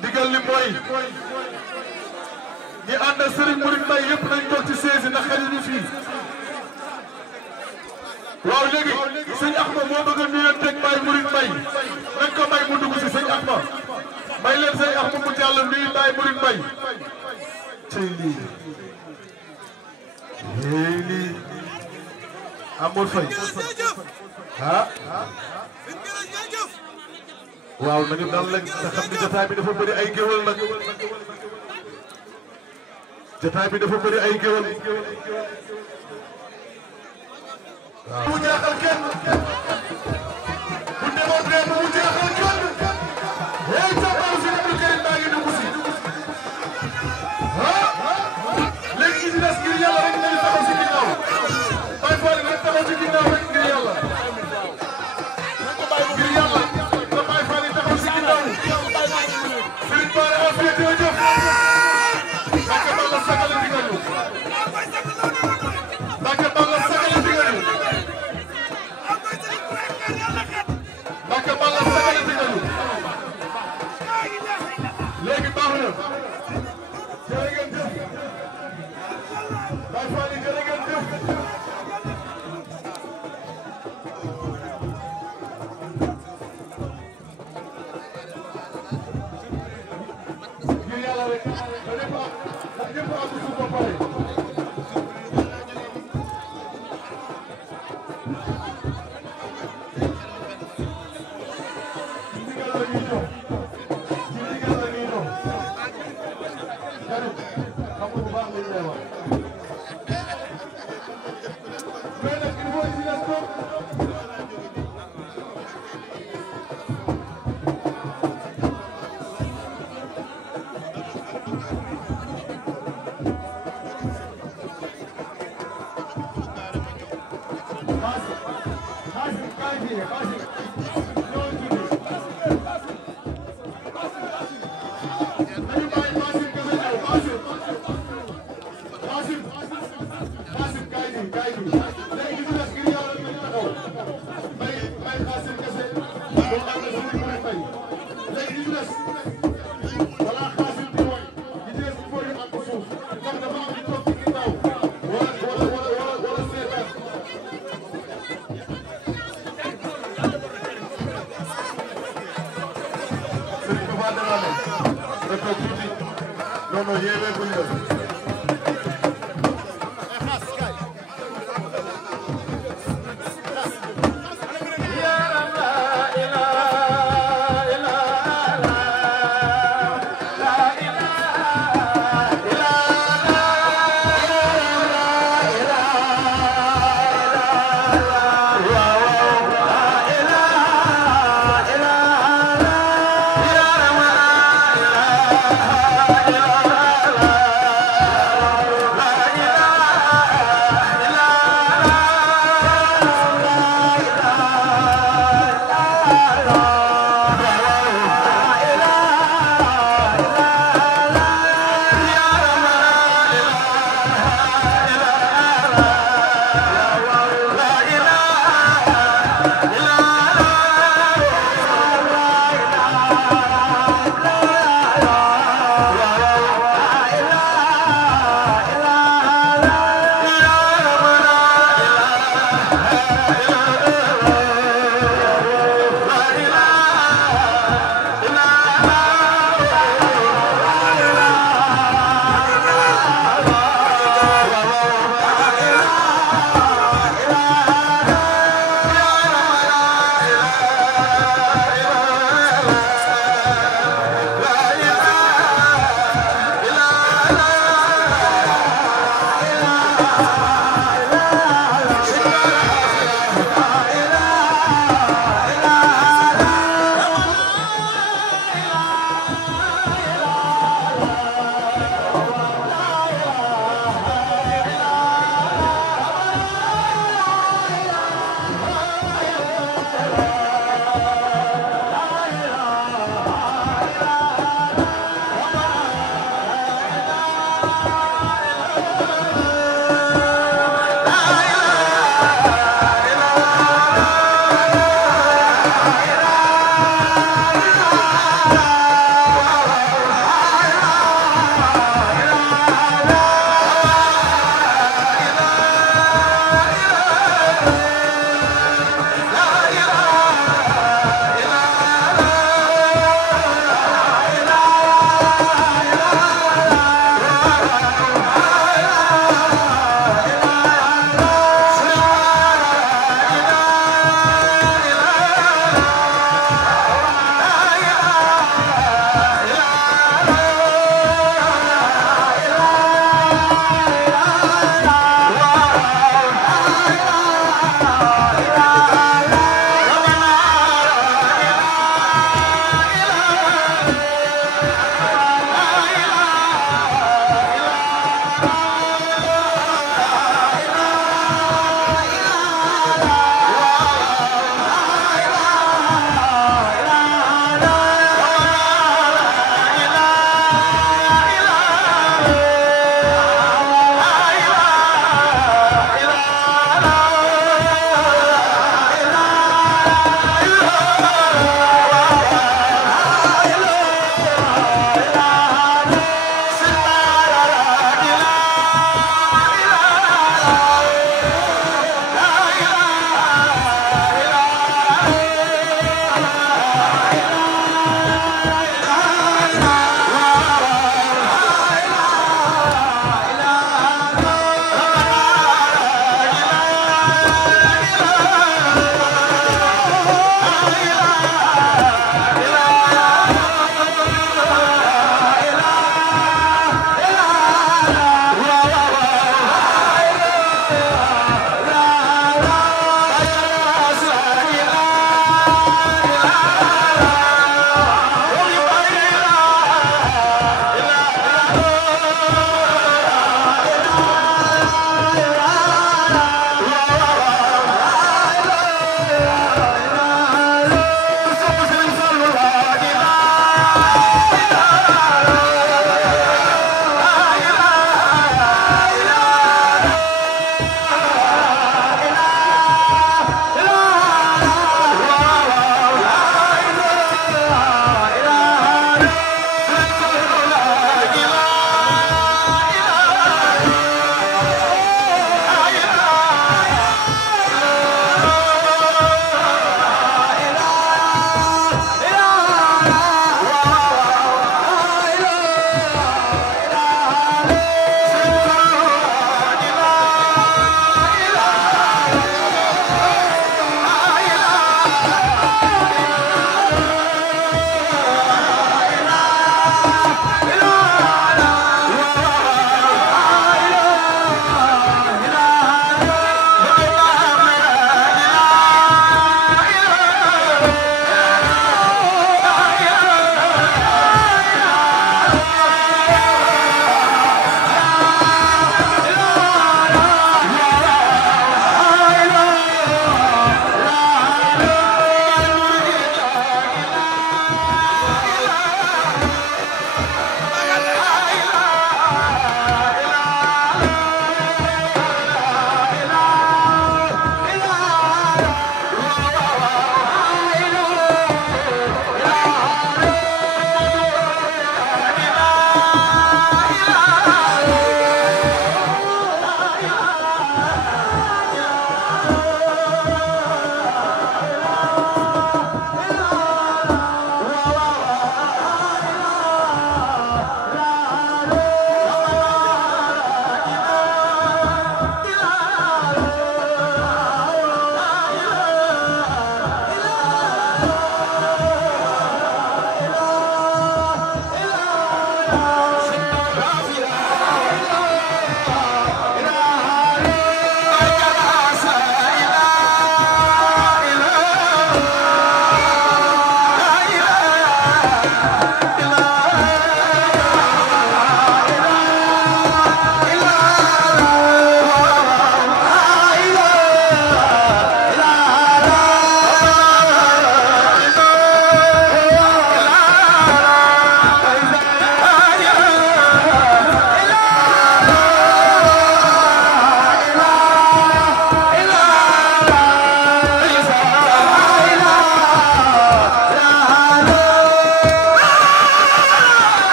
ndigal li mooy ñi ànd ak Serigne Mouride Mbaye yëpp nañ toog ci siège ndax xel ñu fii waaw léegi sëñ Axma moo bëgg a nuyonteeg Baye Mouride Mbaye nañ ko may mu dugg si sëñ Axma may leen sëñ Axma mu jàll nuyu Baye Mouride Mbaye tey lii amul fay ah waaw nañu dal lañ nga xam ni jotaay bi dafa bëri ay géwël nag jotaay bi dafa bëri ay géwël waaw mu jeexal kenn bu demoon rek mu jeexal kenn hey jàppal si Abdou Karim baa ngi dugg si ah léegi ci des ngir yàlla rek nañu taxaw si ginnaaw Baye Fall rek taxaw si ginnaaw rek ngir yàlla ngir yàlla na Baye Fall yi taxaw si ginnaaw Serigne Bara Afia jërëjëf Mbacke Balla sagale di nga ñu Mbacke Balla sagale di nga ñu Mbacke Balla sagale di nga ñu léegi baax na jërë ngeen jëf Baye Fall yi jërë ngeen jëf ngir yàlla rek da ñëpp am suuf ba pare ndigal la ñuy jox ci ndigal la ñuy jox jarul xam nga bu baax li ñu lay wax mais nag il faut ci des toog no lleve cuidado.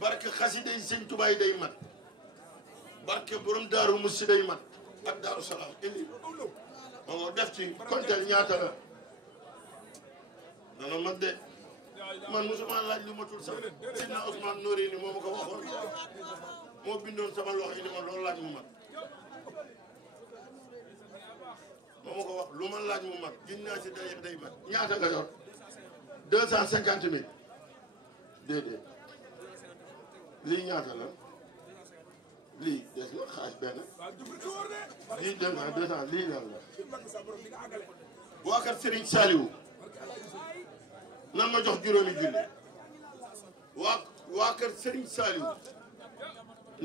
barke xasida yi sëñ Tuubaa yi day mat barke borom daaru musi day mat ak daaru salaam indi moo def ci kontel ñaata la dana mat de man musuma laaj lu matul sax sidna Ousmane Nouré ni moo ma ko waxoon moo bindoon sama loxo yi ni ma loolu laaj mu mat lu ma laaj mu mat gis naa si day mat ñaata nga yor 250 000 déedéet lii ñaata la lii des na xaaj benn lii 200 lii lan la waa kër Serigne Saliou nan ma jox juróomi junni waa kër Serigne Saliou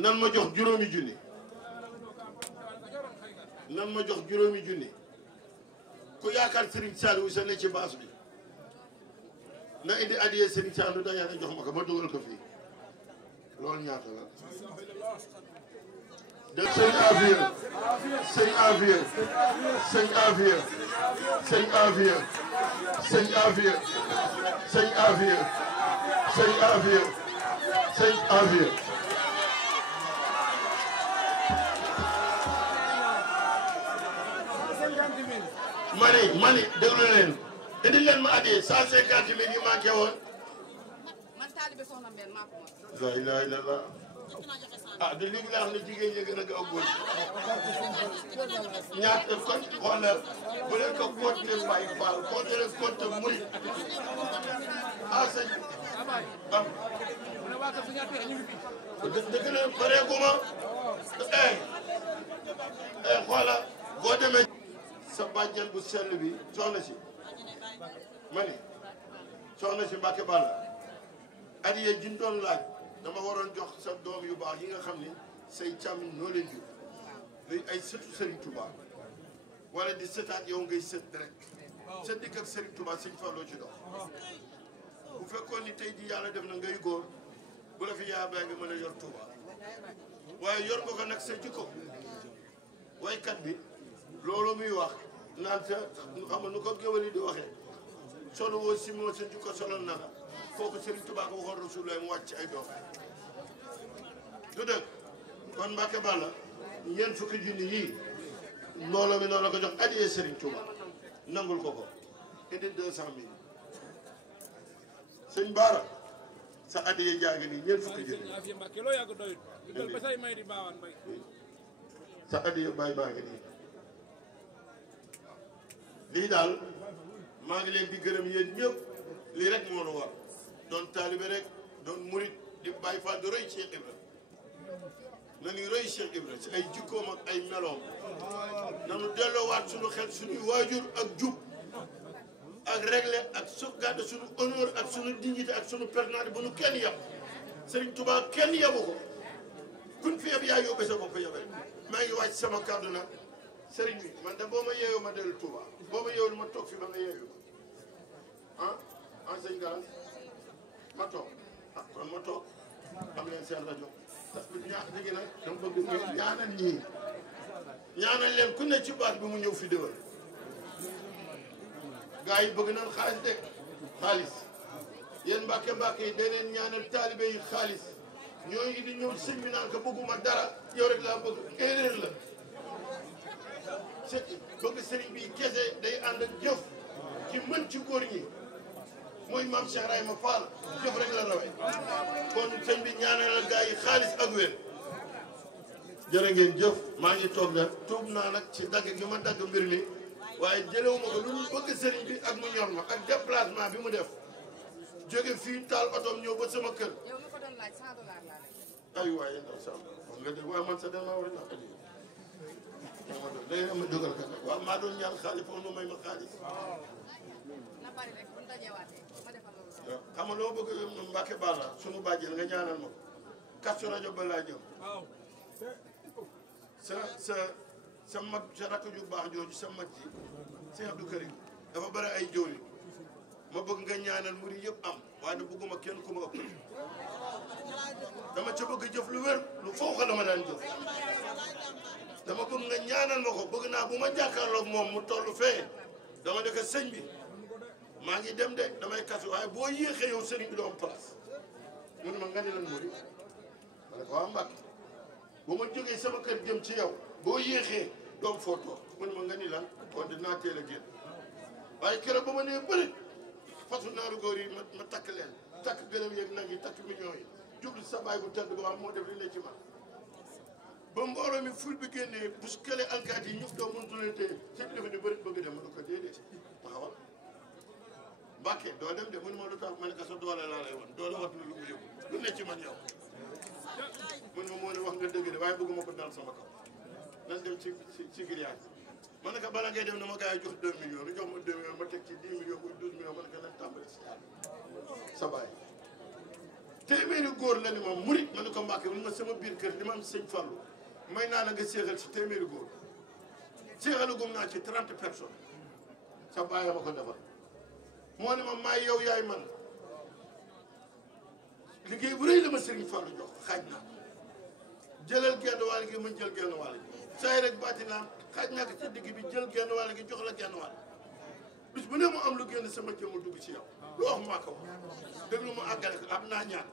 nan ma jox juróomi junni nan ma jox juróomi junni ku yaakaar Serigne Saliou sa ne ci baas bi na indi adiyee Serigne Saliou da yaa jox ma ko ma dugal ko fii loolu ñaata la de sëñ Afia sëñ Afia sëñ Afia sëñ Afia sëñ Afia sëñ Afia sëñ Afia sëñ Afia mani déglu leen indi leen ma adiyee 150 000 yi manqué woon la ilaha illallah ah de léegi laa xam ne jigéen ñi gën a gaaw góor ñaata kon xoolal bu leen ko compté Baye Fall compté leen compté Mouride ah sëñ am dëgg la pareeguma xoolal boo demee sa bàjjen bu sell bi soxna si ma ni soxna si Mbacke Balla adiye jin doon laaj dama waroon jox sa doom yu baax yi nga xam ne say càmmiñ noo leen jur luy ay sëtu Serigne Touba wala di sëtaat yow ngay sët direct sa dikk ak Serigne Touba sëñ Fallou ci dox bu fekkoon ni tey ji yàlla def na ngay góor bu la fi yaa bay nga mën a yor Touba waaye yor nga ko nag sa jikko waykat bi loolu muy wax naan sa xam nga nu ko géwél yi di waxee solo woo si moo sa jikko solo na la kooku Serigne Touba ko waxoon Rasulullah mu wàcc ay doom du dëgg kon Mbacke Balla ñeent fukki junni yii mbooloo mi noonu la ko jox adiyee Serigne Touba nangul ko indi 200 000 sëñ Baara sa adiyee jaagi nii ñeent fukki junni sa adiyee baay baa ngi nii lii daal maa ngi leen di gërëm yéen ñëpp lii rek moo nu war doon taalibe rek doon murit di Baay Faal di roy Cheikh Ibra nañu roy Cheikh Ibra si ay jikkoom ak ay meloom nanu delloowaat suñu xel suñuy waajur ak jub ak réglé ak sauvegarde suñu honneur ak suñu dignité ak suñu personnalité bu nu kenn yab Serigne Touba kenn yabu ko kun fi yab yaa yóbbee sa bopp yabe maa ngi wàcc sama kàddu nag Serigne bi man de boo ma yeeyoo ma dellu Touba boo ma yeewul ma toog fi ba nga yeeyu ah enseigne galas ma toog ah kon ma toog am leen seen rajo parce que léegi nag dama bëgg nga ñaanal ñii ñaanal leen ku ne ci baat bi mu ñëw fi déwén gars yi bëgg nañ xaalis de xaalis yéen mbàkke yi day leen ñaanal taalibe yi xaalis ñooñu di ñëw sëñ bi naan ko bëgguma dara yow rek laa bëgg erreur la bëgg sëriñ bi kese day ànd ak jëf ci mën ci góor ñi mooy maam Cheikh Ibrahima Fall jëf rek la rawee kon sëñ bi ñaanal gars yi xaalis ak wér jërë ngeen jëf maa ngi toog nag tuub naa nag ci dagg gi ma dagg mbir mi waaye jëlewu ma ko lu dul bëgg sëriñ bi ak mu ñor ma ak déplacement bi mu def jóge fii taal otoom ñëw ba sama kër ay waaye ndaw sam wax nga dégg waaye man sa dama war a nax léegi ma dugal ka nag waaw maa doon ñaan xaalis foofu nu may ma xaalis xam nga loo bëgg Mbacke Balla sunu bàjjel nga ñaanal ma ko Kazu Rajab ba laa jëm sa mag sa rakk ju baax jooju sa mag ji Cheikh Abdou Karim dafa bari ay jóoli ma bëgg nga ñaanal murid yëpp am waaye na bëgguma kenn ku ma ëpp dama ca bëgg jëf lu wér lu foofu la ma daan jëf dama bëgg nga ñaanal ma ko bëgg naa bu ma jàkkaarloog moom mu toll fee dama dëkk sëñ bi maa ngi dem de damay kasu waaye boo yéexee yow sëriñ bi doo am place mu ne ma nga ne lan murid ma ne ko waa Mbàkke bu ma jógee sama kër jëm ci yow boo yéexee doom foo toog mu ne ma nga ni lan kon dinaa teel a génn waaye keroog ba ma nee bëri fasu naaru góor yi ma takk leen takk gëlëm yeeg nag yi takk millions yi jublu sa baay bu tedd ba xam moo def li ne ci man ba mbooloo mi ful bi génnee bu su këlee alkaati yi ñëpp doo mëntu leen téye sëñ bi dafa ne bëri bëgg dem ma lu tax ma ne ko sa doole laa lay wan doole wat na lu mu yóbbu lu ne ci man yow mun ma moo ne wax nga dëgg de waaye bëgguma ko dal sama kaw nan dem ci grillage ma ne ko bala ngay dem na ma gars yi jox 2 millions lu jox ma 2 millions ma teg ci 10 millions muy 12 millions ma ne ko nan tàmbali si sa baay téeméeri góor la ni ma murit ma ne ko Mbàkke mun ma sama biir kër li ma am sëñ Fallou may naa la nga séexal ci téeméeri góor séexalagum naa ci 30 personnes sa baay ma ko defal moo ne ma maay yow yaay man liggéey bu rëy la ma Serigne Fallou jox xaaj naa jëlal genn wàll gi ma jël genn wàll gi saay rek baati naa xaaj naa ko ci digg bi jël genn wàll gi jox la genn wàll bis bu ne mu am lu génn sama jëmm dugg ci yow lu wax maa ko wax déglu ma àggale ko am naa ñaan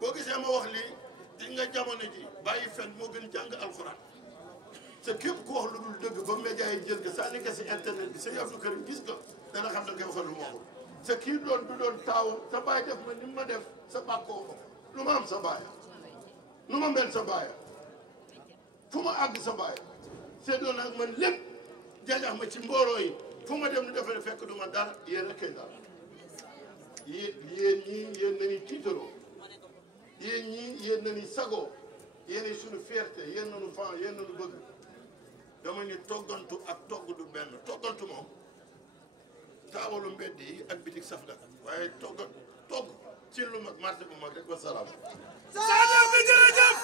boo gisee ma wax lii di nga jamono ji bàyyi fen moo gën jàng alxuraan te képp ku wax lu dul dëgg ba média yi jël ko sànni ko si internet bi sëñ Abdou Karim gis ko dana xam ne nga waxal lu ma waxul sa kii doon du doon taawam sa baay def ma ni ma def sa bàkkoo ko lu ma am sa baaya nu ma mel sa baaya fu ma àgg sa baaya seddoo nag man lépp jajax ma ci mbooloo yi fu ma dem ni defe ne fekk du ma dara yéen rek kay dara yéen ñii yéen nañu tiitaroo yéen ñii yéen nañu sagoo yéen suñu fierté yéen nañu fan yéen nañu bëgg dama ni toggantu ak togg du benn toggantu moom taawalu mbedd yi ak bitik saf daka waaye togg ci lu mag marché bu mag rek wa salaam. Sadio bi jërëjëf.